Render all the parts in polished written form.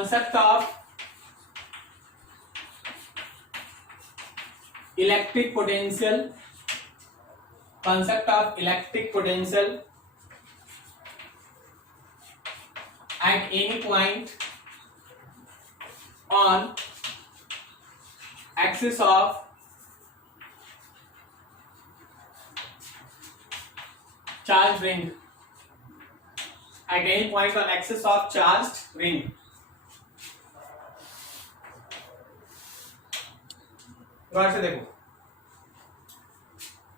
concept of electric potential at any point on axis of charged ring, at any point on axis of charged ring. गौर से देखो,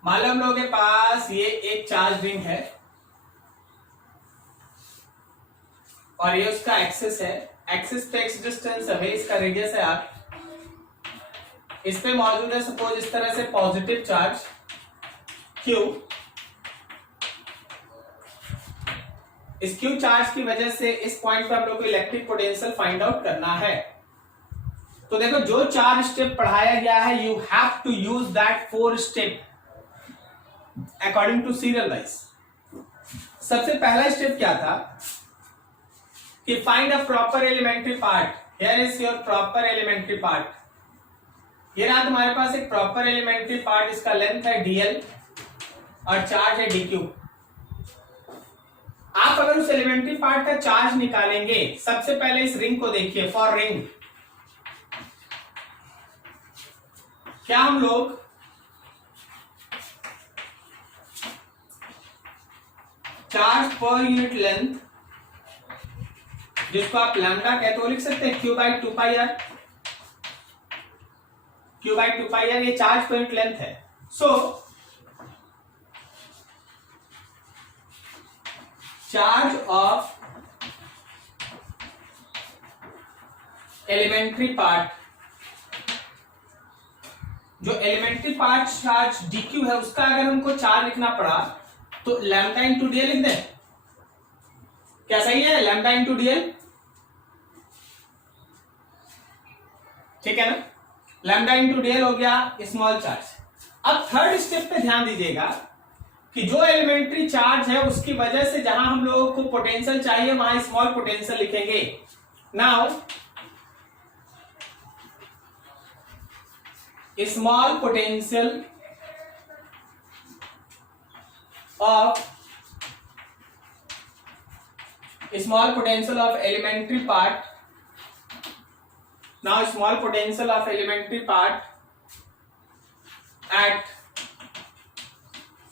मान लो हम लोगों के पास ये एक चार्ज रिंग है और ये उसका एक्सिस है, एक्सिस पे एक्स डिस्टेंस है, इसका रेडियस है आर, इस पे मौजूद है सपोज इस तरह से पॉजिटिव चार्ज क्यू। इस क्यू चार्ज की वजह से इस पॉइंट पे हम लोग को इलेक्ट्रिक पोटेंशियल फाइंड आउट करना है। तो देखो जो 4 स्टेप पढ़ाया गया है, you have to use that 4 step according to serial wise. सबसे पहला स्टेप क्या था कि find a proper elementary part. Here is your proper elementary part. ये रहा तुम्हारे पास एक प्रॉपर एलिमेंट्री पार्ट, इसका लेंथ है dl और चार्ज है dq। आप अगर उस एलिमेंट्री पार्ट का चार्ज निकालेंगे, सबसे पहले इस रिंग को देखिए, फॉर रिंग क्या हम लोग चार्ज पर यूनिट लेंथ, जिसको आप लैम्डा कहते हो, लिख सकते हैं q by two pi r. Q by two pi r ये चार्ज पर यूनिट लेंथ है। So charge of elementary part, जो एलिमेंट्री पार्ट चार्ज dq है, उसका अगर हमको चार्ज लिखना पड़ा तो लैम्डा इंटू dl लिख दें। क्या सही है? लैम्डा इंटू dl, ठीक है ना? लैम्डा इंटू dl हो गया स्मॉल चार्ज। अब थर्ड स्टेप पे ध्यान दीजिएगा कि जो एलिमेंट्री चार्ज है उसकी वजह से जहां हम लोगों को पोटेंशियल चाहिए वहां स्मॉल पोटेंशियल लिखेंगे। Now small potential of elementary part. Now small potential of elementary part at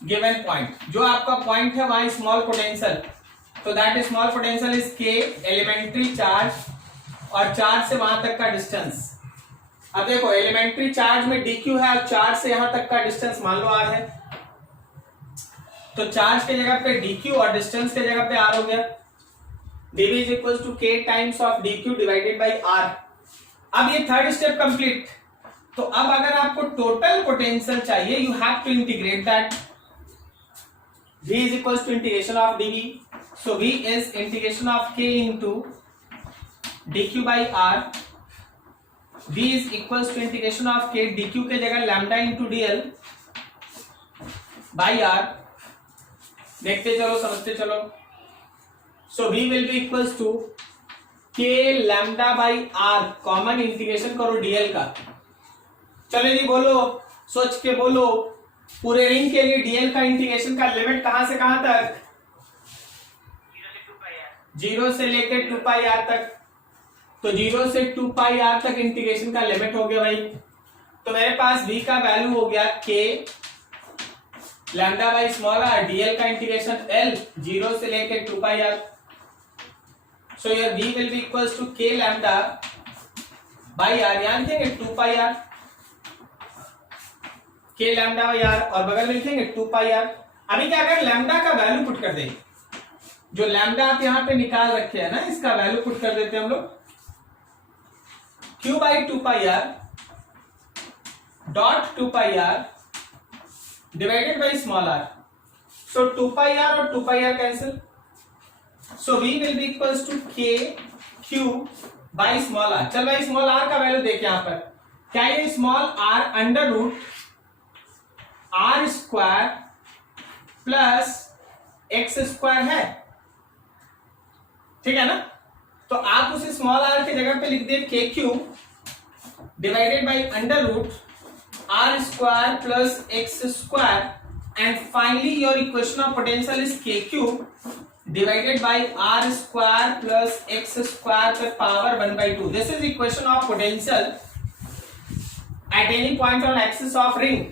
given point, जो आपका पॉइंट है वहां स्मॉल पोटेंशियल, तो that small potential is k elementary charge और चार्ज से वहां तक का डिस्टेंस। अब देखो एलिमेंट्री चार्ज में dq है और चार्ज से यहां तक का डिस्टेंस मान लो r है, तो चार्ज के जगह पे dq और डिस्टेंस के जगह पे r हो गया। dv is equal to k times of dq divided by r। अब ये थर्ड स्टेप कंप्लीट। तो अब अगर आपको टोटल पोटेंशियल चाहिए, you have to integrate that. v is equal to integration of dv, so v is integration of k into dq by r। v is equal to integration of k, dq के जगह lambda into dl by r। देखते चलो, समझते चलो। So v will be equal to k lambda by r, common integration करो dl का। चलो जी बोलो, सोच के बोलो, पूरे रिंग के लिए dl का इंटीग्रेशन का लिमिट कहां से कहां तक? 0 से लेकर 2 पाई r तक। तो 0 से 2 पाई r तक इंटीग्रेशन का लिमिट हो गया भाई। तो मेरे पास v का वैल्यू हो गया k lambda by small r, dl का इंटीग्रेशन l 0 से लेकर 2 pi r। So your v will be equals to k lambda by r, यानी लिखेंगे 2 pi r, k lambda by r और बगल में लिखेंगे 2 पाई r। अभी क्या करें, लैम्डा का वैल्यू पुट कर देंगे। जो लैम्डा आप यहाँ पे निकाल रखे हैं ना, इसका वैल्यू पुट कर देते हैं हम लोग। q बाई 2 pi r dot 2 pi r divided by small r। So 2 pi r और 2 pi r cancel, so v will be equals to k q by small r। चल भाई स्मॉल r का वैल्यू देख यहां पर, क्या ये small r under root r square plus x square है, ठीक है ना? तो आप उसे स्मॉल आर की जगह पे लिख दिए K Q divided by under root r square plus x square and finally your equation of potential is K Q divided by r square plus x square पे power 1/2. This is equation of potential at any point on axis of ring.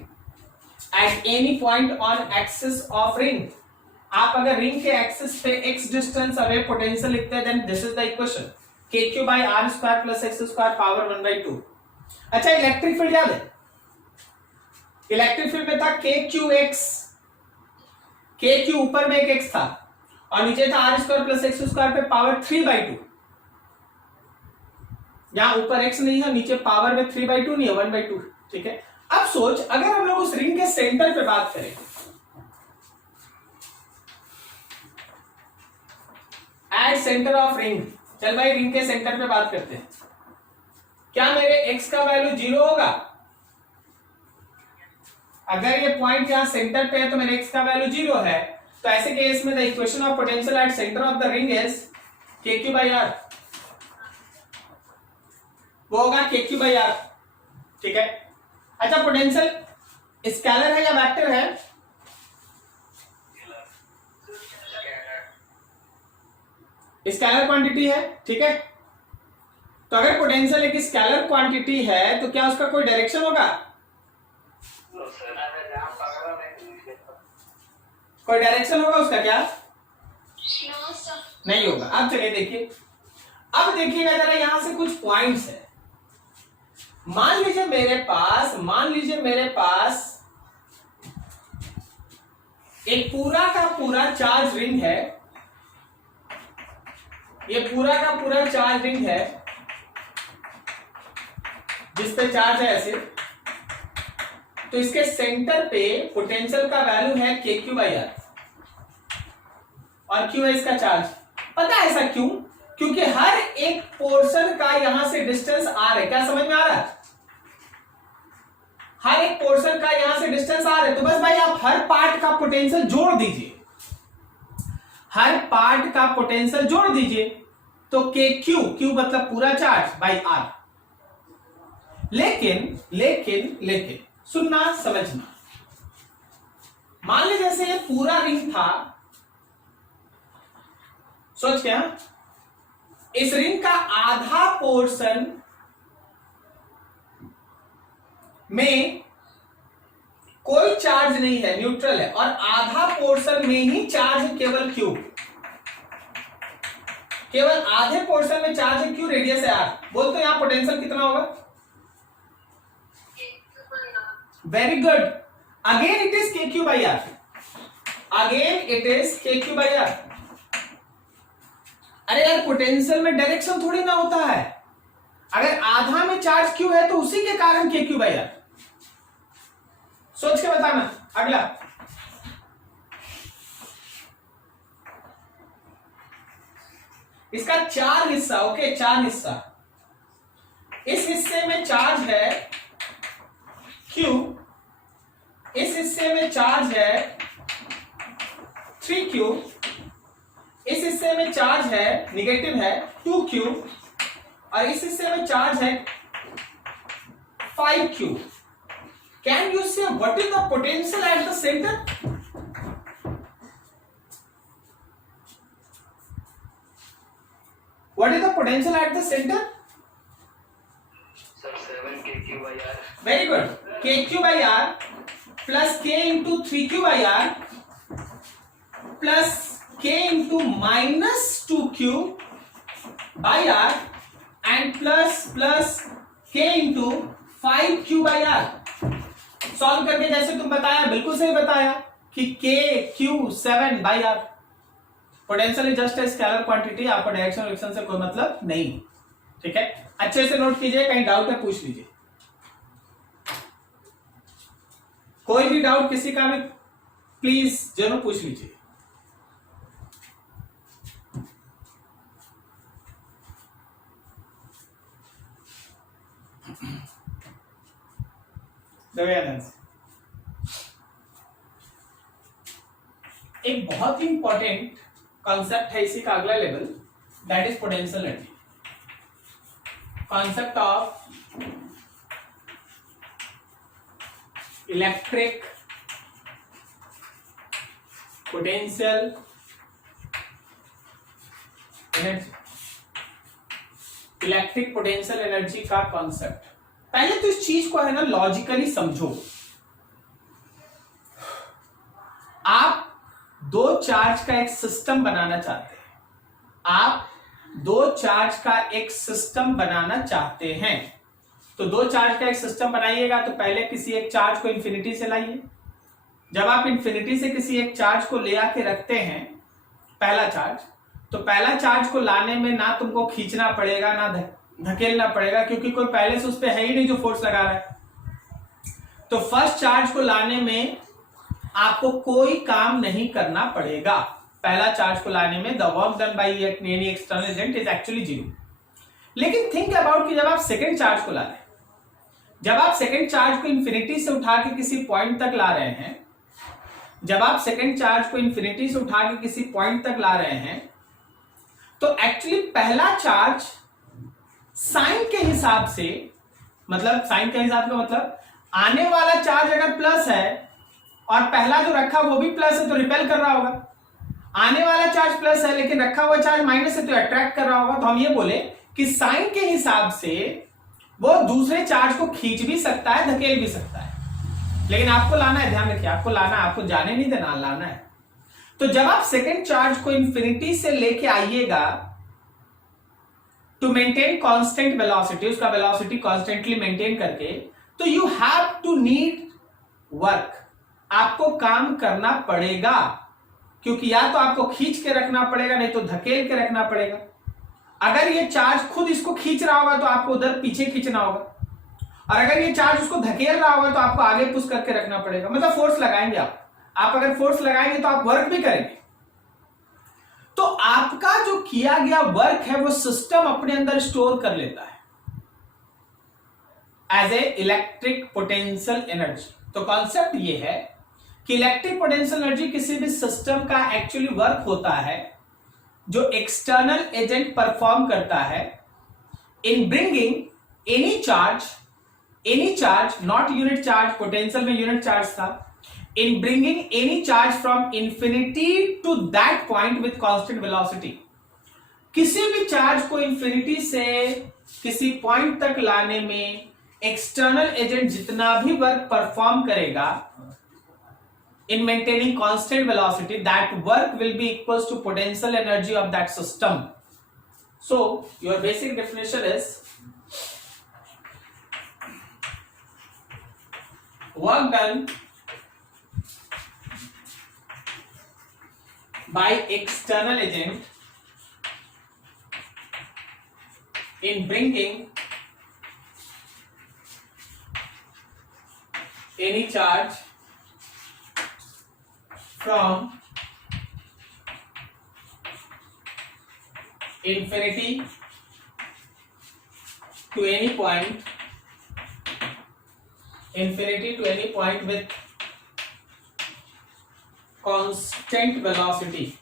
At any point on axis of ring. आप अगर ring के axis पे x distance away potential लिखते हैं then this is the equation kq by r square plus x square power 1/2. अच्छा electric field याद है? Electric field में था kqx, kq ऊपर में एक x था और नीचे था r square plus x square पे पावर 3/2. यहां ऊपर x नहीं है, नीचे पावर में 3/2 नहीं है, 1/2. ठीक है. अब सोच अगर हम लोग उस रिंग के सेंटर पे बात करें, एट सेंटर ऑफ रिंग. चल भाई रिंग के सेंटर पे बात करते हैं. क्या मेरे x का वैल्यू 0 होगा? अगर ये पॉइंट यहां सेंटर पे है तो मेरे x का वैल्यू 0 है. तो ऐसे केस में the equation of potential at centre of the ring is kq by r. वो होगा kq by r. ठीक है. अच्छा पोटेंशियल स्केलर है या वेक्टर है? स्केलर क्वांटिटी है. ठीक है. तो अगर पोटेंशियल एक स्केलर क्वांटिटी है तो क्या उसका कोई डायरेक्शन होगा? कोई डायरेक्शन होगा उसका क्या? नहीं होगा. अब चलिए देखिए, अब देखिएगा जरा यहां से कुछ पॉइंट्स है. मान लीजिए मेरे पास एक पूरा का पूरा चार्ज रिंग है. ये पूरा का पूरा चार्ज रिंग है जिस पे चार्ज है ऐसे. तो इसके सेंटर पे पोटेंशियल का वैल्यू है kq by r और q है इसका चार्ज. पता है ऐसा क्यों? क्योंकि हर एक पोर्शन का यहां से डिस्टेंस r है. क्या समझ में आ रहा है? हर एक पोर्शन का यहां से डिस्टेंस r है. तो बस भाई आप हर पार्ट का पोटेंशियल जोड़ दीजिए, हर पार्ट का पोटेंशियल जोड़ दीजिए. तो q मतलब पूरा चार्ज बाई r. लेकिन सुनना समझना, मान लीजिए जैसे ये पूरा रिंग था. सोच क्या, इस रिंग का आधा पोर्शन में कोई चार्ज नहीं है, न्यूट्रल है, और आधा पोर्शन में ही चार्ज है केवल q. केवल आधे पोर्शन में चार्ज है q, रेडियस है r. बोलते हैं यहां पोटेंशियल कितना होगा? Very good. Again it is kq by r. Again it is kq by r. अरे यार पोटेंशियल में डायरेक्शन थोड़ी ना होता है. अगर आधा में चार्ज q है तो उसी के कारण kq by r. सोच के बताना. अगला इसका 4 हिस्सा. ओके 4 हिस्सा. इस हिस्से में चार्ज है q, इस हिस्से में चार्ज है 3q, इस हिस्से में चार्ज है निगेटिव है 2q, और इस हिस्से में चार्ज है 5q. कैन यू से what is the potential at the centre? What is the potential at the center? Sir, 7 kq by r. Very good. kq by r plus k into 3q by r plus k into minus 2q by r and plus k into 5q by r. Solve करके जैसे तुम बताया, बिल्कुल सही बताया कि k q 7 by r. Potential is just a scalar quantity. आपको direction reaction से कोई मतलब नहीं. ठीक है. अच्छे से नोट कीजिए. कहीं डाउट है पूछ लीजिए. कोई भी डाउट किसी का भी प्लीज जरूर पूछ लीजिए. एक बहुत ही इंपॉर्टेंट कॉन्सेप्ट है इसी का अगला level. That is potential energy. Concept of electric potential energy. Electric potential energy का कॉन्सेप्ट, पहले तो इस चीज को है ना लॉजिकली समझो. आप दो चार्ज का एक सिस्टम बनाना चाहते हैं. आप दो चार्ज का एक सिस्टम बनाना चाहते हैं. तो दो चार्ज का एक सिस्टम बनाइएगा तो पहले किसी एक चार्ज को इंफिनिटी से लाइए. जब आप इंफिनिटी से किसी एक चार्ज को ले आके रखते हैं, पहला चार्ज, तो पहला चार्ज को लाने में ना तुमको खींचना पड़ेगा ना धकेलना पड़ेगा, क्योंकि कोई पहले से उस पर है ही नहीं जो फोर्स लगा रहा है. तो फर्स्ट चार्ज को लाने में आपको कोई काम नहीं करना पड़ेगा. पहला चार्ज को लाने में the work done by any external agent is actually zero. लेकिन थिंक अबाउट कि जब आप सेकंड चार्ज को ला रहे हैं, जब आप सेकंड चार्ज को इंफिनिटी से उठा के किसी पॉइंट तक ला रहे हैं, जब आप सेकंड चार्ज को इंफिनिटी से उठा के किसी पॉइंट तक ला रहे हैं, तो एक्चुअली पहला चार्ज साइन के हिसाब से, मतलब साइन के हिसाब का मतलब आने वाला चार्ज अगर प्लस है और पहला जो रखा वो भी प्लस है तो रिपेल कर रहा होगा. आने वाला चार्ज प्लस है लेकिन रखा हुआ चार्ज माइनस है तो अट्रैक्ट कर रहा होगा. तो हम ये बोले कि साइन के हिसाब से वो दूसरे चार्ज को खींच भी सकता है, धकेल भी सकता है. लेकिन आपको लाना है, ध्यान रखिए, आपको लाना है, आपको जाने नहीं देना, लाना है. तो जब आप सेकेंड चार्ज को इंफिनिटी से लेके आइएगा टू मेंटेन कांस्टेंट वेलोसिटी, उसका वेलोसिटी कांस्टेंटली मेंटेन करके, तो you have to need work. आपको काम करना पड़ेगा, क्योंकि या तो आपको खींच के रखना पड़ेगा नहीं तो धकेल के रखना पड़ेगा. अगर ये चार्ज खुद इसको खींच रहा होगा तो आपको उधर पीछे खींचना होगा, और अगर ये चार्ज उसको धकेल रहा होगा तो आपको आगे पुश करके रखना पड़ेगा. मतलब फोर्स लगाएंगे आप अगर फोर्स लगाएंगे तो आप वर्क भी करेंगे. तो आपका जो किया गया वर्क है वो सिस्टम अपने अंदर स्टोर कर लेता है as a electric potential energy. तो कॉन्सेप्ट ये है कि इलेक्ट्रिक पोटेंशियल एनर्जी किसी भी सिस्टम का एक्चुअली वर्क होता है जो एक्सटर्नल एजेंट परफॉर्म करता है in bringing any charge, not unit charge, potential में यूनिट चार्ज था, in bringing any charge from infinity to that point with constant velocity. किसी भी चार्ज को इंफिनिटी से किसी पॉइंट तक लाने में एक्सटर्नल एजेंट जितना भी वर्क परफॉर्म करेगा in maintaining constant velocity, that work will be equals to potential energy of that system. So your basic definition is work done by external agent in bringing any charge from infinity to any point, with constant velocity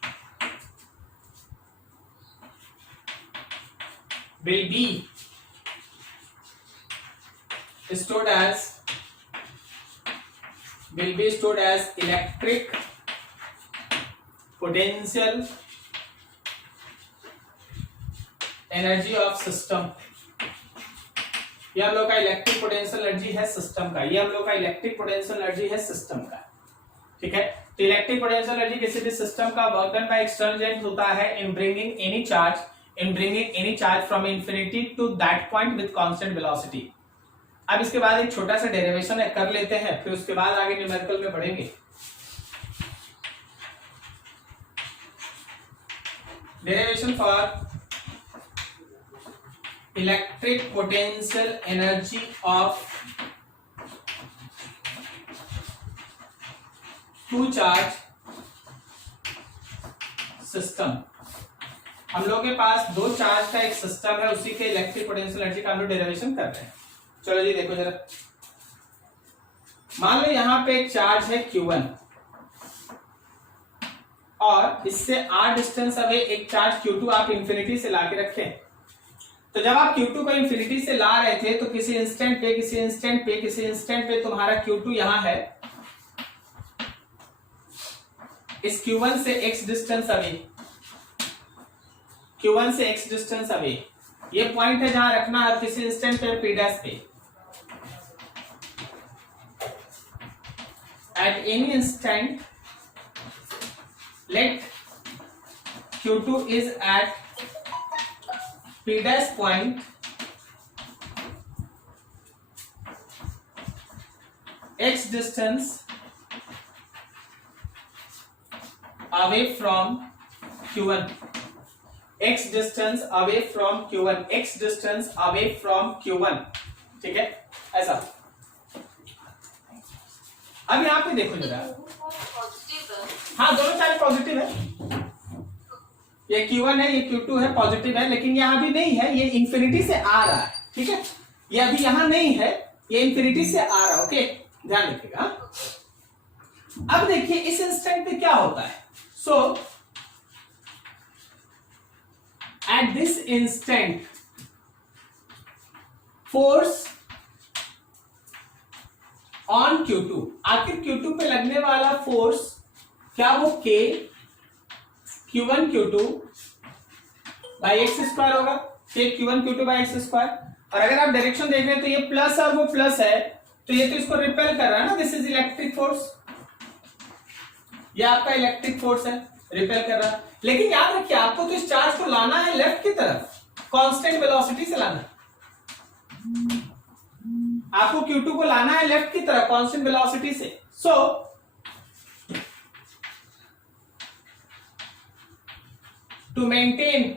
will be stored as electric potential energy of system. ये हम लोग का electric potential energy है system का. ये हम लोग का इलेक्ट्रिक पोटेंशियल एनर्जी है सिस्टम का. ठीक है. तो इलेक्ट्रिक पोटेंशियल एनर्जी किसी भी सिस्टम का work done by external agent होता है in bringing any charge from infinity to that point with constant velocity. अब इसके बाद एक छोटा सा डेरिवेशन है, कर लेते हैं, फिर उसके बाद आगे न्यूमेरिकल में बढ़ेंगे. Derivation for electric potential energy of two charge system. हम लोग के पास दो चार्ज का एक सिस्टम है, उसी के इलेक्ट्रिक पोटेंशियल एनर्जी का हम लोग डेरिवेशन कर रहे हैं. चलो जी देखो जरा, मान लो यहां पे एक चार्ज है Q1, और इससे r डिस्टेंस अवे एक चार्ज Q2 आप इंफिनिटी से लाके रखें। तो जब आप Q2 को इंफिनिटी से ला रहे थे तो किसी इंस्टेंट पे तुम्हारा Q2 यहां है इस Q1 से x डिस्टेंस अवे, ये पॉइंट है जहां रखना है किसी इंस्टेंट पे P डैश पे। At any instant let Q2 is at P dash point x distance away from Q1, x distance away from Q1, ठीक है ऐसा। अब यहाँ पे देखो जरा, हाँ दोनों साइड पॉजिटिव है, ये Q1 है ये Q2 है, पॉजिटिव है, लेकिन यहाँ भी नहीं है, ये इंफिनिटी से आ रहा है, ठीक है, ये अभी यहाँ नहीं है, ये इंफिनिटी से आ रहा है, ओके ध्यान रखिएगा। अब देखिए इस इंस्टेंट पे क्या होता है। So at this instant force on Q2, आखिर Q2 पे लगने वाला फोर्स क्या वो Q1 Q2 by x square होगा, Q1 Q2 by x square. और अगर आप डायरेक्शन देख रहे हैं तो ये प्लस और वो प्लस है, तो ये तो इसको रिपेल कर रहा है ना, दिस इज इलेक्ट्रिक फोर्स, ये आपका इलेक्ट्रिक फोर्स है, रिपेल कर रहा है। लेकिन याद रखिए आपको तो इस चार्ज को लाना है लेफ्ट की तरफ, कांस्टेंट वेलोसिटी से लाना है, आपको Q2 को लाना है लेफ्ट की तरफ कांस्टेंट वेलोसिटी से। So to maintain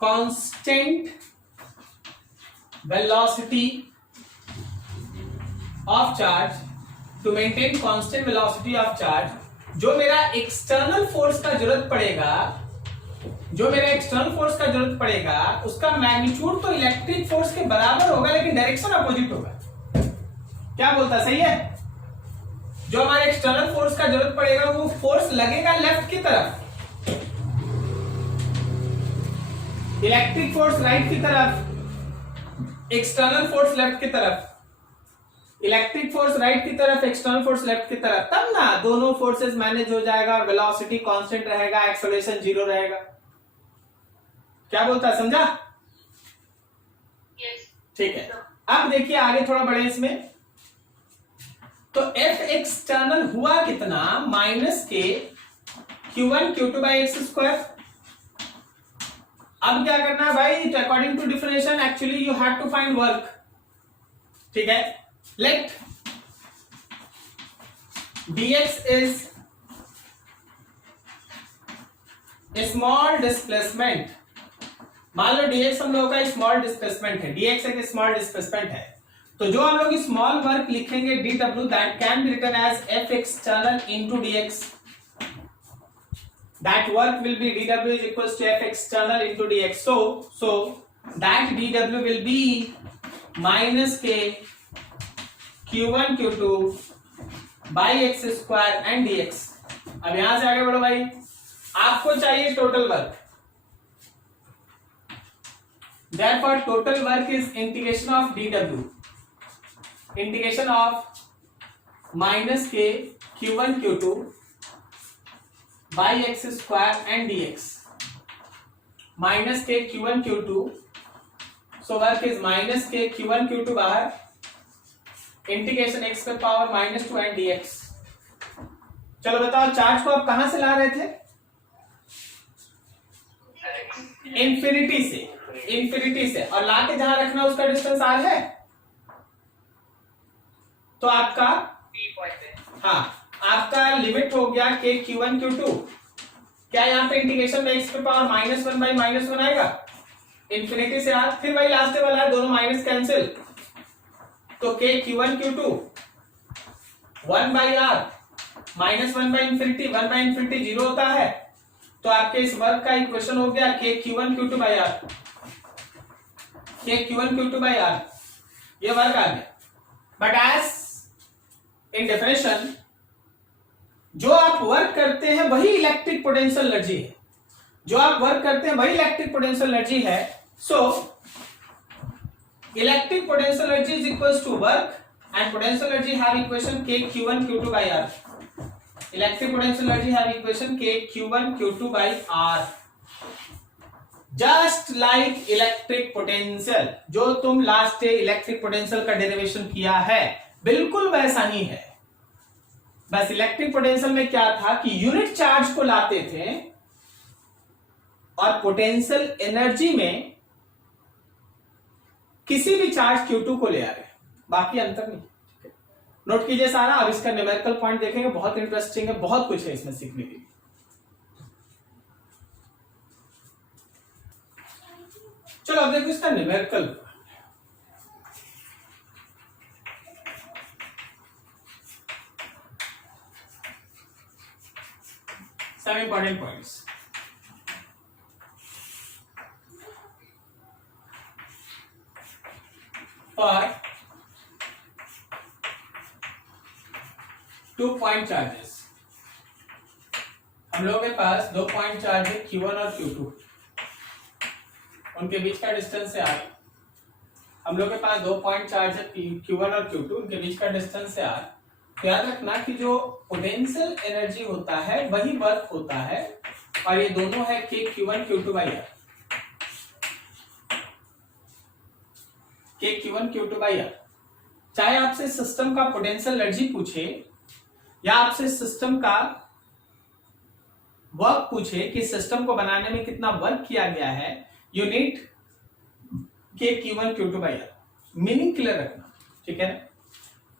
constant velocity of charge, जो मेरा एक्सटर्नल फोर्स का जरूरत पड़ेगा, उसका मैग्नीट्यूड तो इलेक्ट्रिक फोर्स के बराबर होगा, लेकिन डायरेक्शन अपोजिट होगा। क्या बोलता है, सही है? जो हमारे एक्सटर्नल फोर्स का जरूरत पड़ेगा वो फोर्स लगेगा लेफ्ट की तरफ, इलेक्ट्रिक फोर्स राइट की तरफ, एक्सटर्नल फोर्स लेफ्ट की तरफ, इलेक्ट्रिक फोर्स राइट की तरफ, एक्सटर्नल फोर्स लेफ्ट की तरफ, तब ना दोनों फोर्सेस मैनेज हो जाएगा और वेलोसिटी कांस्टेंट रहेगा, एक्सेलरेशन 0 रहेगा। क्या बोलता है, समझा? ठीक है। अब देखिए आगे थोड़ा बढ़े इसमें, तो F एक्सटर्नल हुआ कितना, माइनस के Q1 Q2 by x square. अब क्या करना है भाई, according to differentiation actually you have to find work, ठीक है। Let dx is small displacement, मान लो dx हम लोगों का स्मॉल डिस्प्लेसमेंट है, dx एक स्मॉल डिस्प्लेसमेंट है, तो जो हम लोग स्मॉल वर्क लिखेंगे dw, that can be written as F external into dx, that work will be dw is equals to F external into dx, so that dw will be minus k Q1 Q2 by x square and dx। अब यहां से आगे बढ़ो भाई, आपको चाहिए total work, therefore total work is integration of dw, integration of minus k Q1 Q2 by x square and dx, minus k Q1 Q2, so work is minus k Q1 Q2 बाहर, integration x पे power -2 and dx। चलो बताओ charge को आप कहां से ला रहे थे, इंफिनिटी से, और लाके जहां रखना उसका डिस्टेंस r है, तो आपका आपका लिमिट हो गया के Q1 Q2, क्या यहाँ पे इंटीग्रेशन में x पे पावर -1 बाई -1 आएगा, इंफिनिटी से r, फिर वही लास्ट वाला है, दोनों माइनस कैंसिल, तो के Q1 Q2 1 by r -1 by infinity, 1 by infinity 0 होता है, तो आपके इस वर्क का इक्वेशन हो गया के Q1 Q2 बाई r, के Q1 Q2 बाई r, ये वर्क आ गया। बट एज इन डेफिनेशन जो आप वर्क करते हैं वही इलेक्ट्रिक पोटेंशियल एनर्जी है, जो आप वर्क करते हैं वही इलेक्ट्रिक पोटेंशियल एनर्जी है। So electric potential energy is equals to work and potential energy have equation K Q1 Q2 by R। Electric potential energy have equation K Q1 Q2 by R। Just like electric potential, जो तुम last electric potential का derivation किया है बिल्कुल वैसा ही है। बस electric potential में क्या था कि यूनिट चार्ज को लाते थे और पोटेंशियल एनर्जी में किसी भी चार्ज Q2 को ले आ रहे, बाकी अंतर नहीं। नोट कीजिए सारा। अब इसका न्यूमेरिकल पॉइंट देखेंगे, बहुत इंटरेस्टिंग है, बहुत कुछ है इसमें सीखने के लिए। चलो अब देखो इसका numerical. some important points. For 2 point charges, हम लोगों के पास 2 पॉइंट चार्ज है Q1 और Q2, उनके बीच का डिस्टेंस है R। हम लोग के पास 2 पॉइंट चार्ज है Q1 और Q2, उनके बीच का डिस्टेंस है R। तो याद रखना कि जो पोटेंशियल एनर्जी होता है वही वर्क होता है, और ये दोनों है K Q1 Q2 by R। K Q1 Q2 by R। चाहे आपसे सिस्टम का पोटेंशियल एनर्जी पूछे या आपसे सिस्टम का वर्क पूछे कि सिस्टम को बनाने में कितना वर्क किया गया है, you need K Q1 Q2 by R। Meaning clear रखना, ठीक है।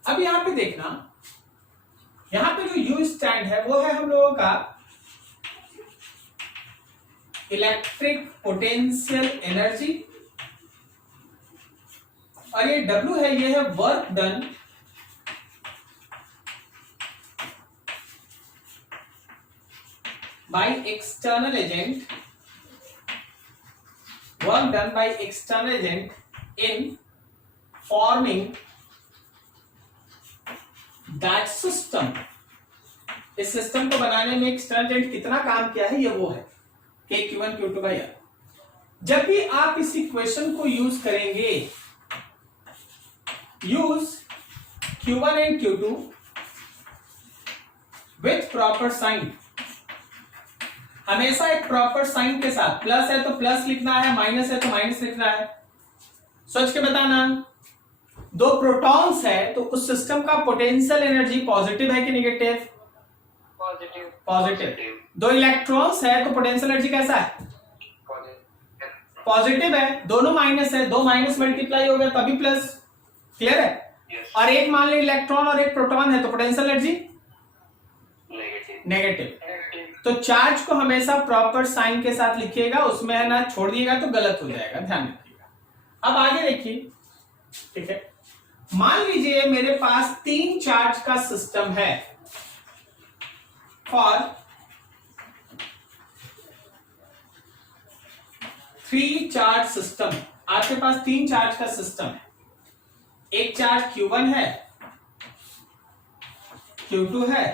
अब यहां पे देखना, यहां पे जो U स्टैंड है वो है हम लोगों का इलेक्ट्रिक पोटेंशियल एनर्जी, और ये W है, ये है work done by external agent, work done by external agent in forming that system। इस सिस्टम को बनाने में एक्सटर्नल एजेंट कितना काम किया है, ये वो है K Q1 Q2 by R। जब भी आप इस इक्वेशन को यूज करेंगे, use Q1 and Q2 with proper sign. हमेशा एक प्रॉपर साइन के साथ, प्लस है तो प्लस लिखना है, माइनस है तो माइनस लिखना है। सोच के बताना, 2 प्रोटॉन्स है तो उस सिस्टम का पोटेंशियल एनर्जी पॉजिटिव है कि नेगेटिव? पॉजिटिव। पॉजिटिव। 2 इलेक्ट्रॉन्स है तो पोटेंशियल एनर्जी कैसा है? पॉजिटिव है। दोनों माइनस है, 2 माइनस मल्टीप्लाई हो गया तभी प्लस। क्लियर है? yes। और एक मान लो इलेक्ट्रॉन और एक प्रोटॉन है तो पोटेंशियल एनर्जी नेगेटिव। तो चार्ज को हमेशा प्रॉपर साइन के साथ लिखिएगा, उसमें है ना छोड़ दिएगा तो गलत हो जाएगा, ध्यान रखिएगा। अब आगे देखिए, ठीक है। मान लीजिए मेरे पास 3 चार्ज का सिस्टम है। फॉर 3 चार्ज सिस्टम, आपके पास 3 चार्ज का सिस्टम है। एक चार्ज Q1 है, Q2 है,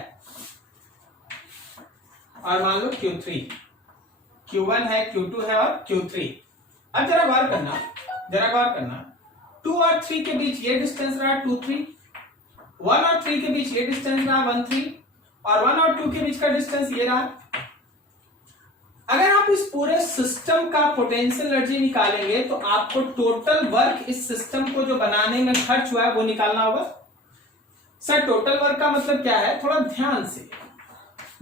और मान लो Q3। Q1 है, Q2 है और Q3। अब जरा गौर करना, 2 और 3 के बीच ये डिस्टेंस रहा 2 3, 1 और 3 के बीच ये डिस्टेंस रहा 1 3, और 1 और 2 के बीच का डिस्टेंस ये रहा। अगर आप इस पूरे सिस्टम का पोटेंशियल एनर्जी निकालेंगे तो आपको टोटल वर्क इस सिस्टम को जो बनाने में खर्च हुआ है वो निकालना होगा। सर टोटल वर्क का मतलब क्या है? थोड़ा ध्यान से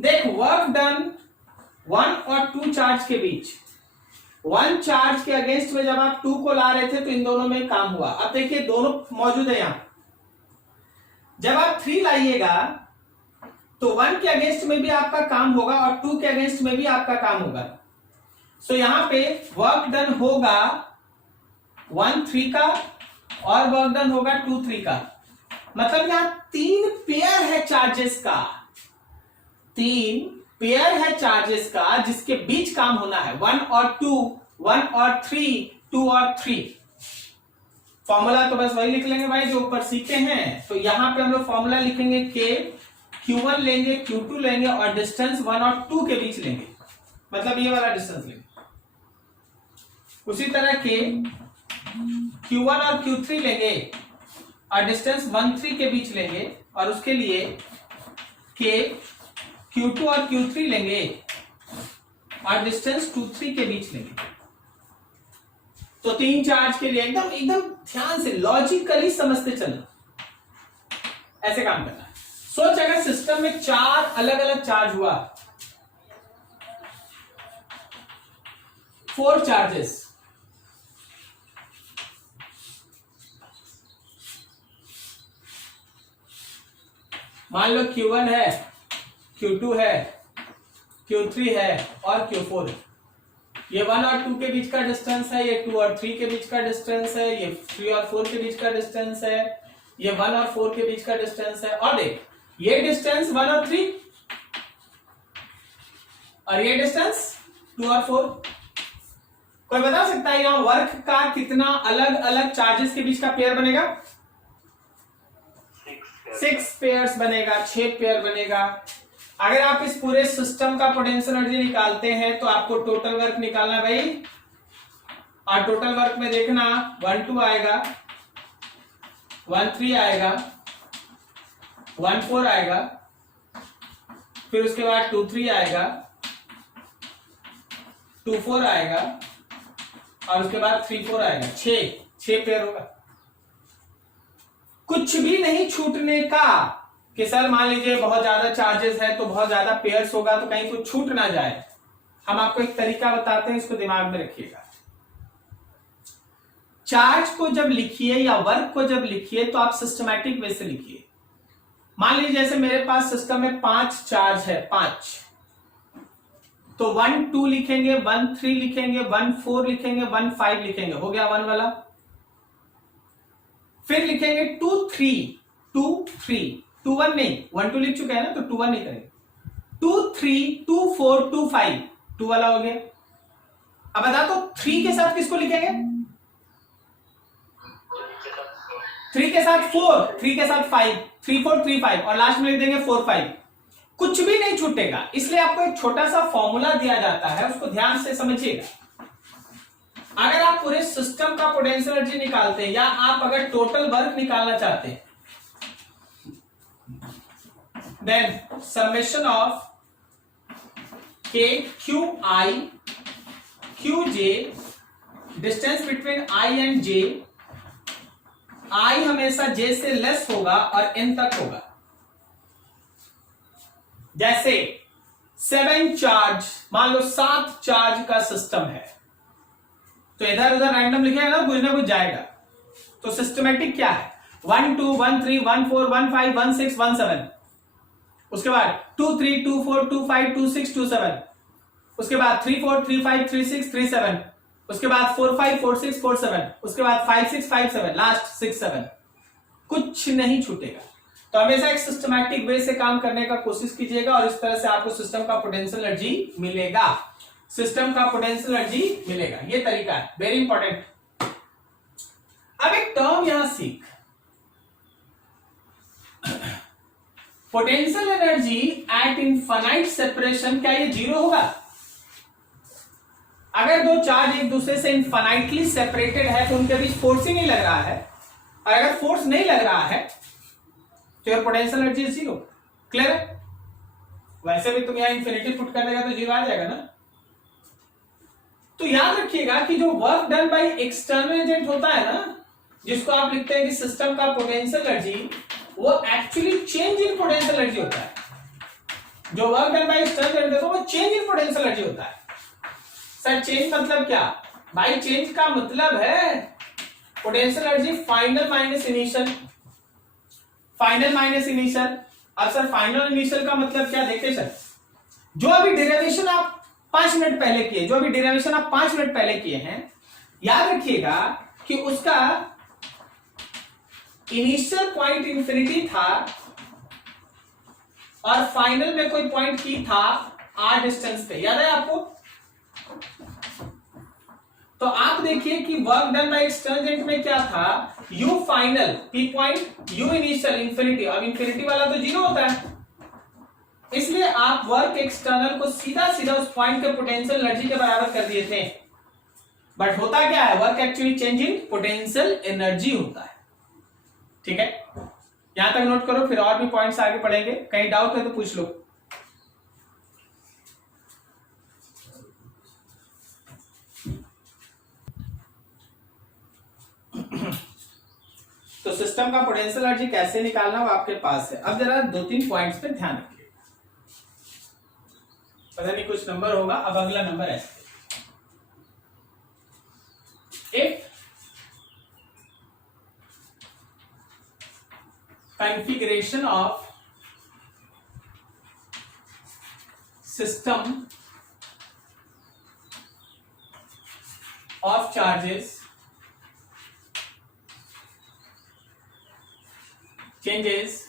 देख, वर्क डन 1 और 2 चार्ज के बीच, 1 चार्ज के अगेंस्ट में जब आप 2 को ला रहे थे तो इन दोनों में काम हुआ। अब देखिए दोनों मौजूद है यहां, जब आप 3 लाइएगा तो 1 के अगेंस्ट में भी आपका काम होगा और 2 के अगेंस्ट में भी आपका काम होगा। सो यहां पे वर्क डन होगा 1 3 का और वर्क डन होगा 2 3 का। मतलब यहां 3 पेयर है चार्जेस का, 3 पेयर है चार्जेस का जिसके बीच काम होना है। 1 और 2, 1 और 3, 2 और 3। फॉर्मूला तो बस वही लिख लेंगे भाई जो ऊपर सीखे हैं। तो यहां पे हम लोग फॉर्मूला लिखेंगे K Q1 लेंगे, Q2 लेंगे और डिस्टेंस 1 और 2 के बीच लेंगे, मतलब ये वाला डिस्टेंस लेंगे। उसी तरह के Q1 और Q3 लेंगे और डिस्टेंस 1 3 के बीच लेंगे, और उसके लिए के Q2 और Q3 लेंगे और डिस्टेंस 2 3 के बीच लेंगे। तो 3 चार्ज के लिए एकदम एकदम ध्यान से लॉजिकली समझते चलना, ऐसे काम करना है। सोच अगर सिस्टम में 4 अलग अलग चार्ज हुआ, 4 चार्जेस, मान लो Q1 है, Q2 है, Q3 है और Q4 है। ये 1 और 2 के बीच का डिस्टेंस है, ये 2 और 3 के बीच का डिस्टेंस है, ये 3 और 4 के बीच का डिस्टेंस है, ये 1 और 4 के बीच का डिस्टेंस है। और देख ये डिस्टेंस 1 और 3 और ये डिस्टेंस 2 और 4। कोई बता सकता है यहां वर्क का कितना अलग अलग चार्जेस के बीच का पेयर बनेगा? 6 पेयर्स बनेगा, 6 पेयर बनेगा। अगर आप इस पूरे सिस्टम का पोटेंशियल एनर्जी निकालते हैं तो आपको टोटल वर्क निकालना भाई, और टोटल वर्क में देखना 1 2 आएगा, 1 3 आएगा, 1 4 आएगा, फिर उसके बाद 2 3 आएगा, 2 4 आएगा और उसके बाद 3 4 आएगा। 6 पेयर होगा। कुछ भी नहीं छूटने का कि सर मान लीजिए बहुत ज्यादा चार्जेस है तो बहुत ज्यादा पेयर्स होगा तो कहीं कुछ छूट ना जाए। हम आपको एक तरीका बताते हैं, इसको दिमाग में रखिएगा। चार्ज को जब लिखिए या वर्क को जब लिखिए तो आप सिस्टमैटिक वे से लिखिए। मान लीजिए जैसे मेरे पास सिस्टम में 5 चार्ज है, 5, तो 1 2 लिखेंगे, 1 3 लिखेंगे, 1 4 लिखेंगे, 1 5 लिखेंगे, हो गया 1 वाला। फिर लिखेंगे 2 3 2 3 2 1 नहीं, 1 2 लिख चुके हैं ना, तो 2 1 नहीं करेंगे। 2 3 2 4 2 5 2 वाला हो गया। अब बता तो 3 के साथ किसको लिखेंगे? 3 के साथ 4, 3 के साथ 5, 3 4 3 5 और लास्ट में लिख देंगे 4 5। कुछ भी नहीं छूटेगा। इसलिए आपको एक छोटा सा फॉर्मूला दिया जाता है, उसको ध्यान से समझिएगा। अगर आप पूरे सिस्टम का पोटेंशियल एनर्जी निकालते हैं या आप अगर टोटल वर्क निकालना चाहते हैं, then summation of K Q I Q J, distance between I and J, I हमेशा जे से लेस होगा और एन तक होगा। जैसे 7 चार्ज, मान लो 7 चार्ज का सिस्टम है, तो इधर उधर रैंडम लिखेगा ना कुछ जाएगा। तो सिस्टमैटिक क्या है? 1 2 1 3 1 4 1 5 1 6 1 7, उसके बाद 2 3 2 4 2 5 2 6 2 7, उसके बाद 3 4 3 5 3 6 3 7, उसके बाद 4 5 4 6 4 7, उसके बाद 5 6 5 7, लास्ट 6 7। कुछ नहीं छूटेगा। तो हमेशा एक सिस्टमैटिक वे से काम करने का कोशिश कीजिएगा और इस तरह से आपको सिस्टम का पोटेंशियल एनर्जी मिलेगा। सिस्टम का पोटेंशियल एनर्जी मिलेगा, ये तरीका है, वेरी इंपॉर्टेंट। अब एक टर्म यहां सीख, potential energy at infinite separation, क्या ये 0 होगा? अगर दो चार्ज एक दूसरे से इनफाइनाइटली सेपरेटेड है तो उनके बीच फोर्स ही नहीं लग रहा है, और अगर फोर्स नहीं लग रहा है तो your potential energy is 0। Clear है? वैसे भी तुम यहां इंफिनिटी पुट कर देगा तो 0 आ जाएगा ना। तो याद रखिएगा कि जो work done by external agent होता है ना, जिसको आप लिखते हैं कि सिस्टम का पोटेंशियल एनर्जी, वो actually change in potential energy होता है। जो work done by external agent है वो चेंज इन पोटेंशियल एनर्जी होता है। सर चेंज मतलब क्या? भाई चेंज का मतलब है potential energy final minus initial, final minus initial. अब सर फाइनल इनिशियल का मतलब क्या? देखते सर, जो अभी डेरिवेशन आप 5 मिनट पहले किए, जो अभी डेरिवेशन आप 5 मिनट पहले किए हैं, याद रखिएगा कि उसका इनिशियल पॉइंट इंफिनिटी था और फाइनल में कोई पॉइंट की था आर डिस्टेंस पे, याद है आपको? तो आप देखिए कि work done by external agent में क्या था, you final, P point, you initial, infinity. अब इंफिनिटी वाला तो 0 होता है, आप वर्क एक्सटर्नल को सीधा सीधा उस पॉइंट के पोटेंशियल एनर्जी के बराबर कर दिए थे, बट होता क्या है, work actually change in potential energy होता है। ठीक है, यहां तक नोट करो, फिर और भी पॉइंट्स आगे पढ़ेंगे, कहीं डाउट है तो पूछ लो। तो सिस्टम का पोटेंशियल एनर्जी कैसे निकालना वो आपके पास है। अब जरा 2-3 पॉइंट्स पे ध्यान रखिए, पता नहीं कुछ नंबर होगा। अब अगला नंबर है, if configuration of system of charges changes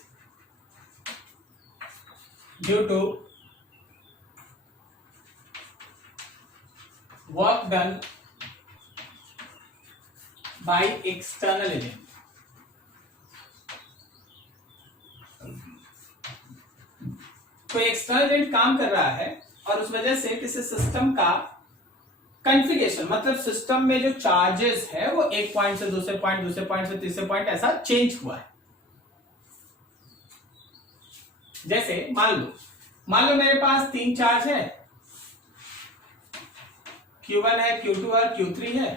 due to work done by external agent। कोई एक्सटर्नल एजेंट काम कर रहा है और उस वजह से किसी सिस्टम का कॉन्फ़िगरेशन, मतलब सिस्टम में जो चार्जेस है वो एक पॉइंट से दूसरे पॉइंट, दूसरे पॉइंट से तीसरे पॉइंट ऐसा चेंज हुआ है। जैसे मान लो मेरे पास 3 चार्ज है, Q1 है, Q2 और Q3 है,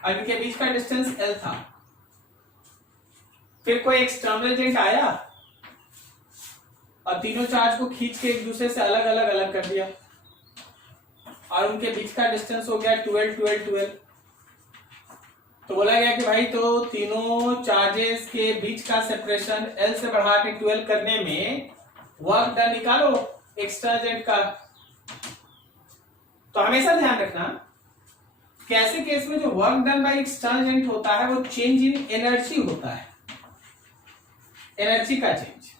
और इनके बीच का डिस्टेंस L था। फिर कोई एक्सटर्नल एजेंट आया और तीनों चार्ज को खींच के एक दूसरे से अलग अलग कर दिया, और उनके बीच का डिस्टेंस हो गया 12। तो बोला गया कि भाई तो तीनों चार्जेस के बीच का सेपरेशन L से बढ़ा के 12 करने में वर्क डन निकालो एक्सटर्नल एजेंट का। तो हमेशा ध्यान रखना कि ऐसे केस में जो work done by external agent होता है वो चेंज इन एनर्जी होता है, एनर्जी का चेंज।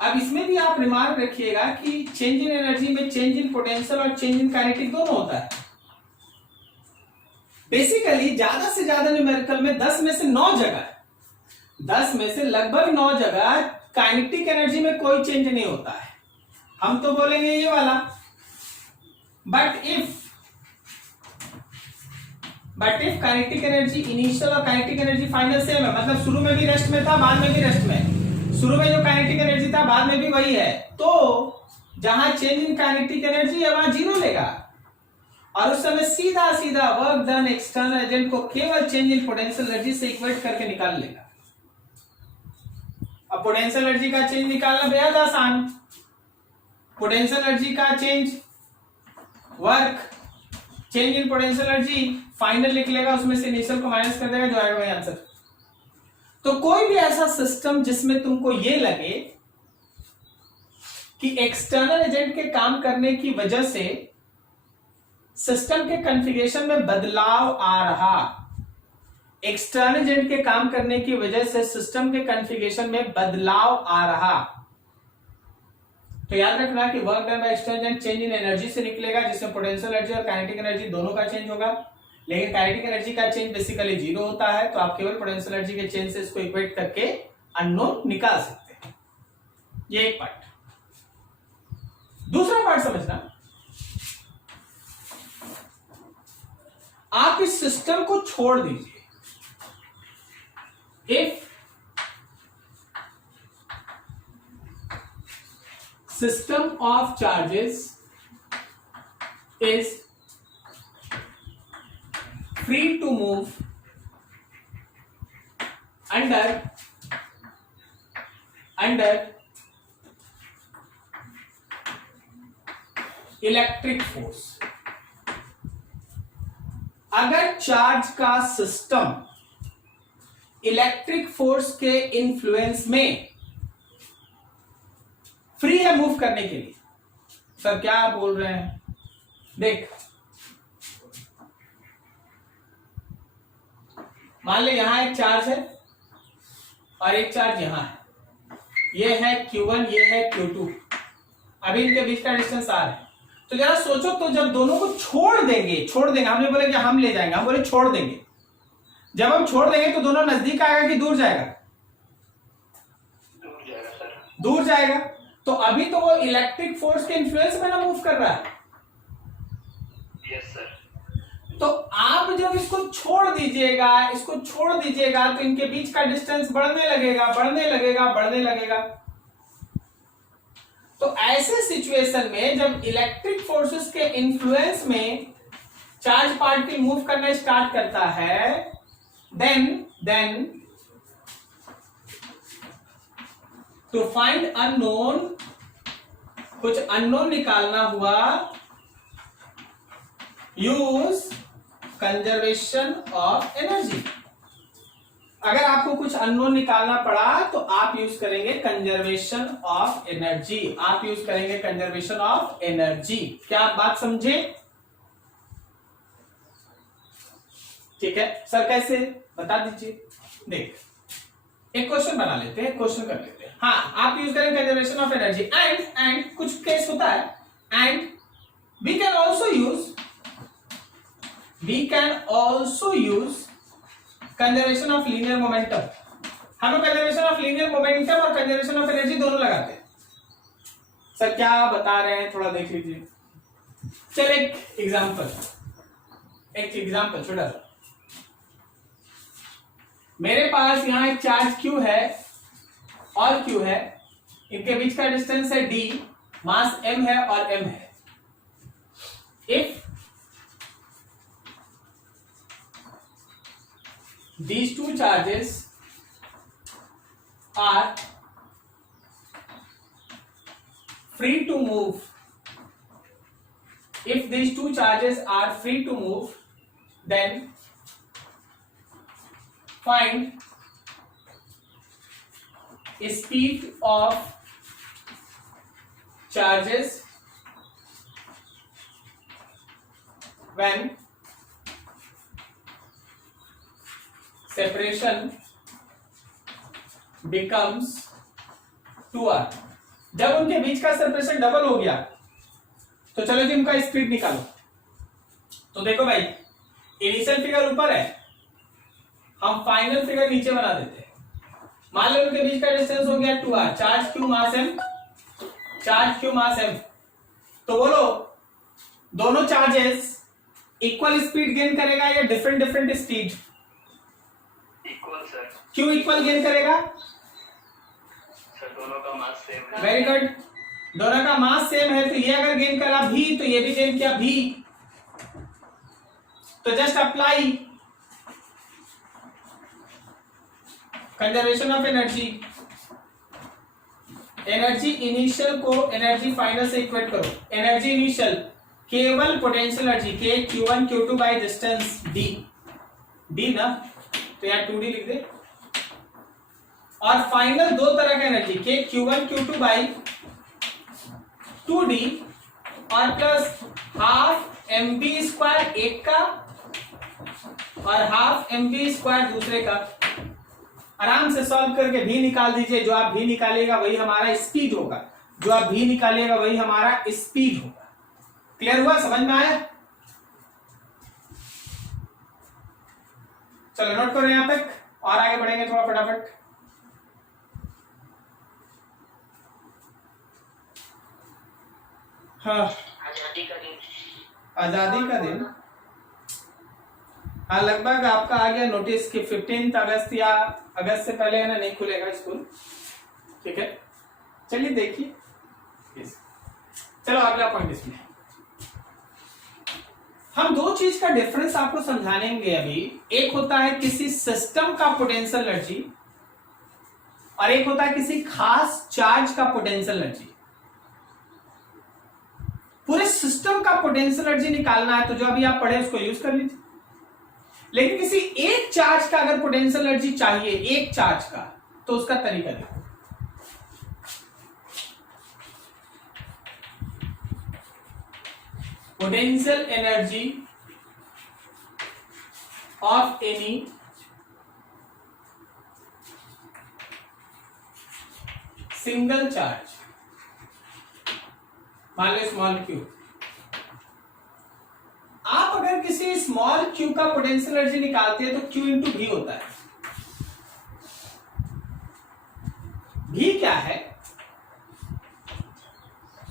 अब इसमें भी आप रिमार्क रखिएगा कि चेंज इन एनर्जी में चेंज इन पोटेंशियल और चेंज इन काइनेटिक दोनों होता है। बेसिकली ज्यादा से ज्यादा न्यूमेरिकल में 10 में से 9 जगह, 10 में से लगभग 9 जगह काइनेटिक एनर्जी में कोई चेंज नहीं होता है। हम तो बोलेंगे ये वाला, but if kinetic energy initial और काइनेटिक एनर्जी फाइनल सेम है, मतलब शुरू में भी रेस्ट में था, बाद में भी रेस्ट में, शुरू में जो काइनेटिक एनर्जी था बाद में भी वही है, तो जहां चेंज इन काइनेटिक एनर्जी है वहां 0 लेगा, और उस समय सीधा सीधा वर्क डन एक्सटर्नल एजेंट को केवल चेंज इन पोटेंशियल एनर्जी से इक्वेट करके निकाल लेगा। अब पोटेंशियल एनर्जी का चेंज निकालना बेहद आसान, पोटेंशियल एनर्जी का change, work, change in potential energy, final लिख लेगा, उसमें से इनिशियल को माइनस कर देगा, जो आएगा वही आंसर। तो कोई भी ऐसा सिस्टम जिसमें तुमको ये लगे कि एक्सटर्नल एजेंट के काम करने की वजह से सिस्टम के कॉन्फ़िगरेशन में बदलाव आ रहा, एक्सटर्नल एजेंट के काम करने की वजह से सिस्टम के कॉन्फ़िगरेशन में बदलाव आ रहा, तो याद रखना कि work done by external agent change in energy से निकलेगा, जिसमें पोटेंशियल एनर्जी और काइनेटिक एनर्जी दोनों का चेंज होगा। लेकिन काइनेटिक एनर्जी का चेंज बेसिकली 0 होता है, तो आप केवल पोटेंशियल एनर्जी के चेंज से इसको इक्वेट करके अननोन निकाल सकते हैं। ये एक पार्ट। दूसरा पार्ट समझना, आप इस सिस्टम को छोड़ दीजिए। If system of charges is free to move under electric force. अगर चार्ज का सिस्टम इलेक्ट्रिक फोर्स के इन्फ्लुएंस में फ्री है मूव करने के लिए, सर क्या आप बोल रहे हैं? देख, मान ले यहां एक चार्ज है और एक चार्ज यहां है, ये है Q1, ये है Q2, अभी इनके बीच का डिस्टेंस R है। तो जरा सोचो, तो जब दोनों को छोड़ देंगे, हमने बोले कि हम ले जाएंगे, हम बोले छोड़ देंगे, जब हम छोड़ देंगे तो दोनों नजदीक आएगा कि दूर जाएगा? दूर जाएगा। तो अभी तो वो इलेक्ट्रिक फोर्स के इन्फ्लुएंस में ना मूव कर रहा है। Yes sir. तो आप जब इसको छोड़ दीजिएगा तो इनके बीच का डिस्टेंस बढ़ने लगेगा। तो ऐसे सिचुएशन में जब इलेक्ट्रिक फोर्सेस के इन्फ्लुएंस में चार्ज पार्टिकल मूव करना स्टार्ट करता है, देन टू फाइंड अननोन, कुछ अननोन निकालना हुआ, यूज कंजर्वेशन ऑफ एनर्जी। अगर आपको कुछ अननोन निकालना पड़ा तो आप यूज करेंगे कंजर्वेशन ऑफ एनर्जी। क्या आप बात समझे? ठीक है सर, कैसे बता दीजिए। देख, एक क्वेश्चन बना लेते हैं, क्वेश्चन कर लेते हैं। हाँ, आप यूज करें कंजर्वेशन ऑफ एनर्जी एंड कुछ केस होता है, and we can also use conservation of linear momentum. हम लोग कंजर्वेशन ऑफ लीनियर मोमेंटम और कंजर्वेशन ऑफ एनर्जी दोनों लगाते हैं। सर क्या बता रहे हैं, थोड़ा देख लीजिए। चल एक एग्जांपल छोटा सा। मेरे पास यहां एक चार्ज Q है और Q है, इनके बीच का डिस्टेंस है D, मास M है और M है। If these two charges are free to move, then find speed of charges when separation becomes 2r। जब उनके बीच का सेपरेशन डबल हो गया तो चलो जी उनका स्पीड निकालो। तो देखो भाई, इनिशियल फिगर ऊपर है, हम फाइनल फिगर नीचे बना देते हैं। मान लो उनके बीच का डिस्टेंस हो गया 2r, चार्ज Q मास m। तो बोलो दोनों चार्जेस इक्वल स्पीड गेन करेगा या डिफरेंट स्पीड? Equal sir. क्यों इक्वल गेन करेगा? सर दोनों का मास सेम है। वेरी गुड, दोनों का मास सेम है, तो ये अगर गेन करा भी तो ये भी गेन किया भी। तो just apply conservation of energy. Energy initial को एनर्जी फाइनल से इक्वेट करो। एनर्जी इनिशियल केवल पोटेंशियल एनर्जी के Q1 Q2 by distance D ना, तो यहाँ 2D लिख दे। और फाइनल दो तरह का एनर्जी के Q1 Q2 बाई 2D और प्लस हाफ mv² एक का और हाफ mv² दूसरे का। आराम से सॉल्व करके भी निकाल दीजिए। जो आप भी निकालिएगा वही हमारा स्पीड होगा। क्लियर हुआ? समझ में आया? चलो नोट करो यहां तक और आगे बढ़ेंगे थोड़ा फटाफट। हाँ, आजादी का दिन हाँ, लगभग आपका आ गया नोटिस कि 15 अगस्त या अगस्त से पहले है ना नहीं खुलेगा स्कूल। ठीक है, चलिए देखिए। चलो अगला पॉइंट इसमें हम दो चीज का डिफरेंस आपको समझाएंगे अभी। एक होता है किसी सिस्टम का पोटेंशियल एनर्जी और एक होता है किसी खास चार्ज का पोटेंशियल एनर्जी। पूरे सिस्टम का पोटेंशियल एनर्जी निकालना है तो जो अभी आप पढ़े उसको यूज कर लीजिए। लेकिन किसी एक चार्ज का अगर पोटेंशियल एनर्जी चाहिए, एक चार्ज का, तो उसका तरीका देखो। Potential energy of any single charge, मान लो स्मॉल q। आप अगर किसी स्मॉल q का पोटेंशियल एनर्जी निकालते हैं तो q इंटू v होता है। v क्या है?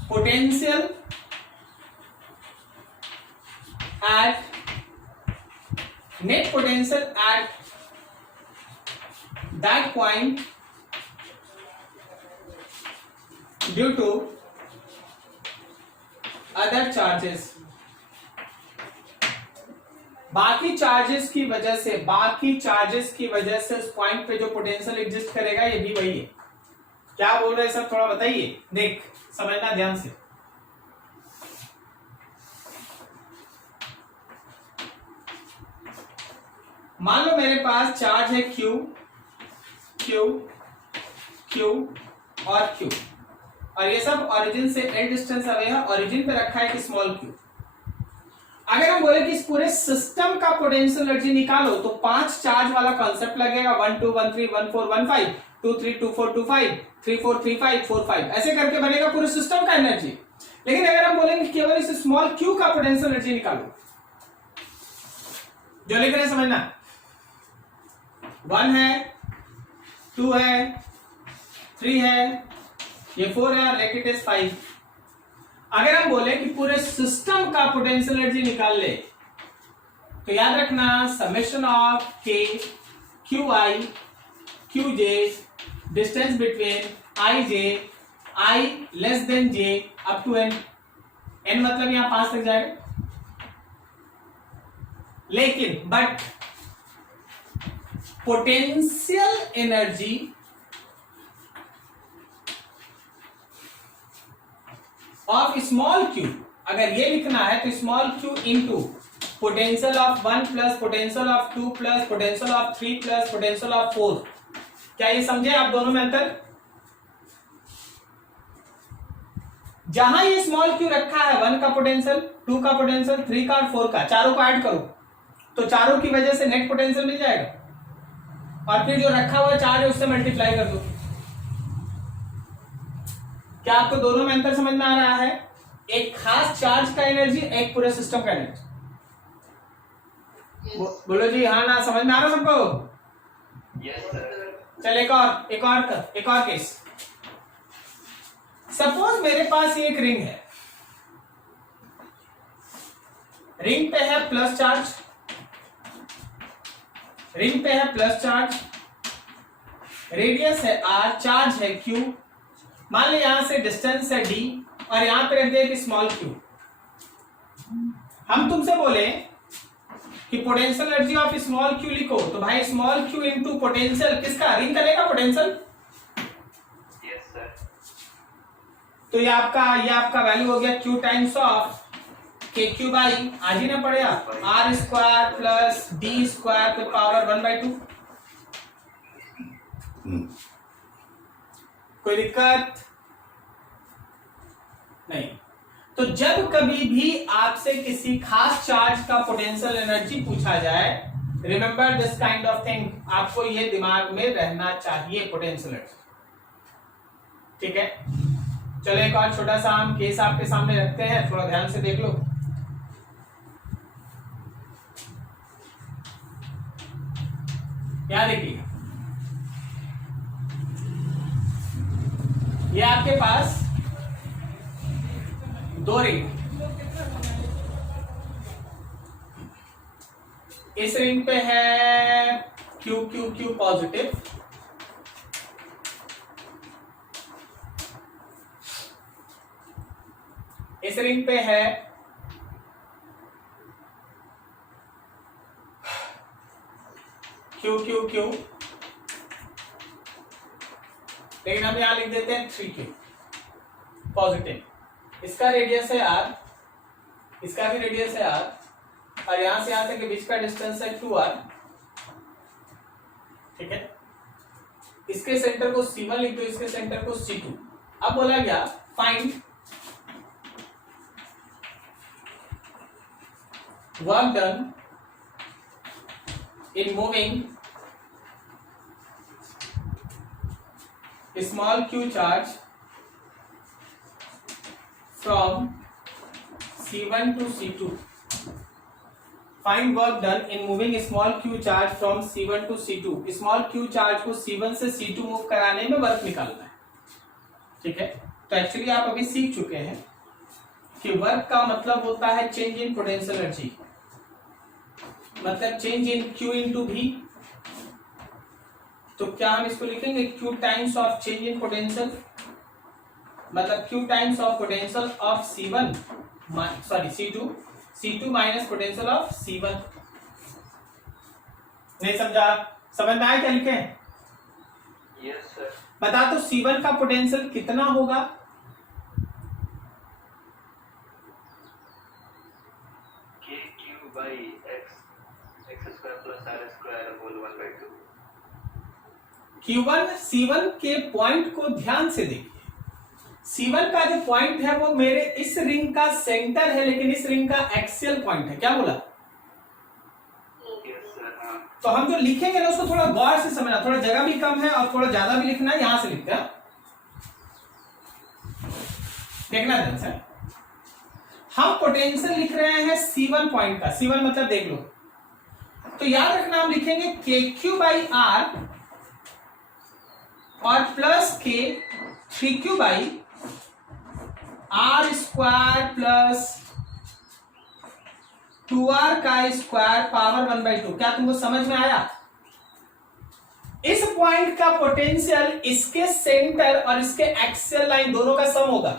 potential at net potential at that point due to other charges, बाकी चार्जेस की वजह से उस पॉइंट पे जो पोटेंशियल एग्जिस्ट करेगा ये भी वही है। क्या बोल रहे हैं सब थोड़ा बताइए, देख समझना ध्यान से। मान लो मेरे पास चार्ज है Q Q Q और Q, और ये सब ओरिजिन से L डिस्टेंस अवे है, ओरिजिन पे रखा है कि स्मॉल q। अगर हम बोले कि इस पूरे सिस्टम का पोटेंशियल एनर्जी निकालो तो 5 चार्ज वाला कॉन्सेप्ट लगेगा, 1 2 1 3 1 4 1 5 2 3 2 4 2 5 3 4 3 5 4 5, ऐसे करके बनेगा पूरे सिस्टम का एनर्जी। लेकिन अगर हम बोलेंगे केवल इस स्मॉल q का पोटेंशियल एनर्जी निकालो, जो लिख रहे हैं समझना, 1 है 2 है 3 है ये 4 है और लेट इट इज 5। अगर हम बोले कि पूरे सिस्टम का पोटेंशियल एनर्जी निकाल ले तो याद रखना summation of k qi qj distance between ij i less than j up to n, n मतलब यहां 5 तक जाएगा। लेकिन but potential energy of small q, अगर ये लिखना है तो small q into potential of 1 plus potential of 2 plus potential of 3 plus potential of 4। क्या ये समझे आप दोनों में अंतर? जहां ये स्मॉल q रखा है 1 का पोटेंशियल 2 का पोटेंशियल 3 का और 4 का, चारों को ऐड करो तो चारों की वजह से नेट पोटेंशियल मिल जाएगा, और फिर जो रखा हुआ चार्ज है उससे मल्टीप्लाई कर दो। क्या आपको दोनों में अंतर समझ में आ रहा है? एक खास चार्ज का एनर्जी, एक पूरे सिस्टम का एनर्जी। बोलो जी हाँ ना, समझ में आ रहा सबको? Yes sir. चल एक और केस। सपोज मेरे पास ये एक रिंग है, रिंग पे है प्लस चार्ज, रेडियस है r, चार्ज है q, मान लो यहां से डिस्टेंस है d और यहां पे रख दिया कि स्मॉल q। हम तुमसे बोले कि potential energy of small q लिखो, तो भाई स्मॉल q इनटू पोटेंशियल किसका, रिंग करेगा पोटेंशियल। Yes sir. तो ये आपका वैल्यू हो गया q times of k q by आज ही ना पड़ेगा r square plus d square पे पावर 1/2। कोई दिक्कत नहीं? तो जब कभी भी आपसे किसी खास चार्ज का पोटेंशियल एनर्जी पूछा जाए, remember this kind of thing, आपको ये दिमाग में रहना चाहिए पोटेंशियल एनर्जी। ठीक है, चलो एक और छोटा सा हम केस आपके सामने रखते हैं, थोड़ा ध्यान से देख लो। क्या देखिएगा, ये आपके पास 2 रिंग, इस रिंग पे है Q Q Q पॉजिटिव, इस रिंग पे है Q Q Q, लेकिन हम यहां लिख देते हैं 3Q पॉजिटिव। इसका रेडियस है r, इसका भी रेडियस है r, और यहां से यहां तक के बीच का डिस्टेंस है 2r। ठीक है, इसके सेंटर को C1 लिख दो, इसके सेंटर को C2। अब बोला गया find work done in moving a small q charge from C1 to C2. Find work done in moving a small q charge from C1 to C2. Small q charge को C1 से C2 move कराने में work निकालना है। ठीक है, तो actually आप अभी सीख चुके हैं कि वर्क का मतलब होता है चेंज इन पोटेंशियल एनर्जी, मतलब change in Q into V। तो क्या हम इसको लिखेंगे Q times of change in potential, मतलब Q times of potential of C1 sorry C2 minus potential of C1। नहीं समझा? समझ में आया क्या लिखे? Yes sir. बता तो C1 का पोटेंशियल कितना होगा? KQ by x square plus r square whole 1/2। Q1 C1 के पॉइंट को ध्यान से देखिए। C1 का जो पॉइंट है वो मेरे इस रिंग का सेंटर है, लेकिन इस रिंग का एक्सियल पॉइंट है। क्या बोला? Yes sir. हाँ तो हम जो लिखेंगे ना उसको थोड़ा गौर से समझना, थोड़ा जगह भी कम है और थोड़ा ज्यादा भी लिखना है। यहां से लिखते हैं, देखना ध्यान से। हम पोटेंशियल लिख रहे हैं C1 पॉइंट का, C1 मतलब देख लो। तो याद रखना हम लिखेंगे KQ बाई R और plus K 3Q by R square plus 2R का स्क्वायर पावर 1/2। क्या तुमको समझ में आया? इस पॉइंट का पोटेंशियल इसके सेंटर और इसके एक्सियल लाइन दोनों का सम होगा।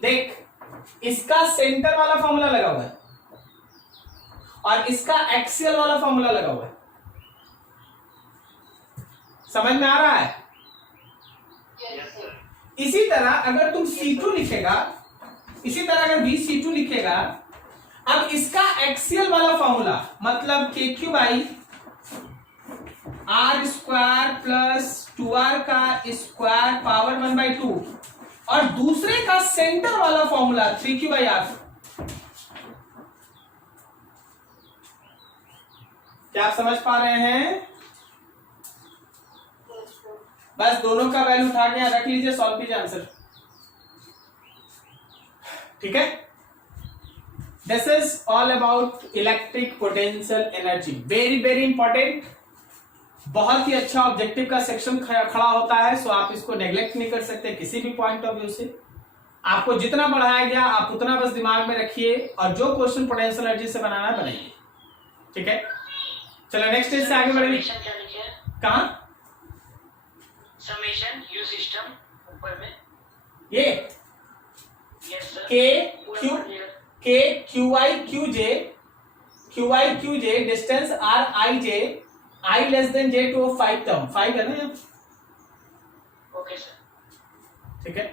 देख, इसका सेंटर वाला फॉर्मूला लगा हुआ है और इसका एक्सियल वाला फॉर्मूला लगा हुआ है। समझ में आ रहा है? Yes sir. इसी तरह अगर तुम C2 लिखेगा, इसी तरह अगर VC2 लिखेगा, अब इसका एक्सियल वाला फॉर्मूला मतलब KQ by R square plus 2R का स्क्वायर पावर 1/2 और दूसरे का सेंटर वाला फॉर्मूला 3Q बाई R। क्या आप समझ पा रहे हैं? बस दोनों का वैल्यू उठा के रख लीजिए, सॉल्व कीजिए आंसर। ठीक है? This is all about electric potential energy. Very very important, बहुत ही अच्छा ऑब्जेक्टिव का सेक्शन खड़ा होता है। सो आप इसको नेग्लेक्ट नहीं कर सकते किसी भी पॉइंट ऑफ व्यू से। आपको जितना पढ़ाया गया आप उतना बस दिमाग में रखिए और जो क्वेश्चन पोटेंशियल एनर्जी से बनाना है बनाइए। ठीक है, चलो नेक्स्ट स्टेज से आगे बढ़ेंगे। कहां? समेशन यू सिस्टम ऊपर में ये yes sir K Q I J distance R I J I less than J to 5 term 5 है ना यहाँ? Okay sir. ठीक है,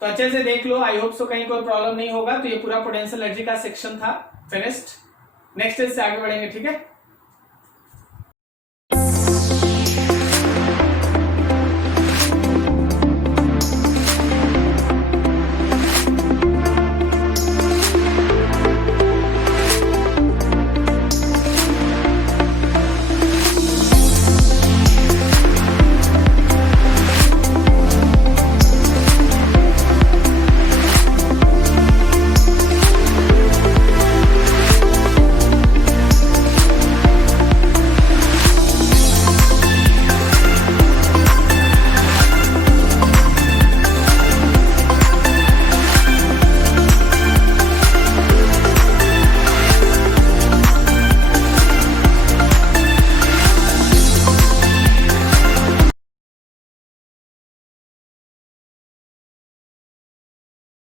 तो अच्छे से देख लो। आई होप सो कहीं कोई प्रॉब्लम नहीं होगा। तो ये पूरा पोटेंशियल एनर्जी का सेक्शन था फिनिश्ड। नेक्स्ट स्टेज से आगे बढ़ेंगे। ठीक है।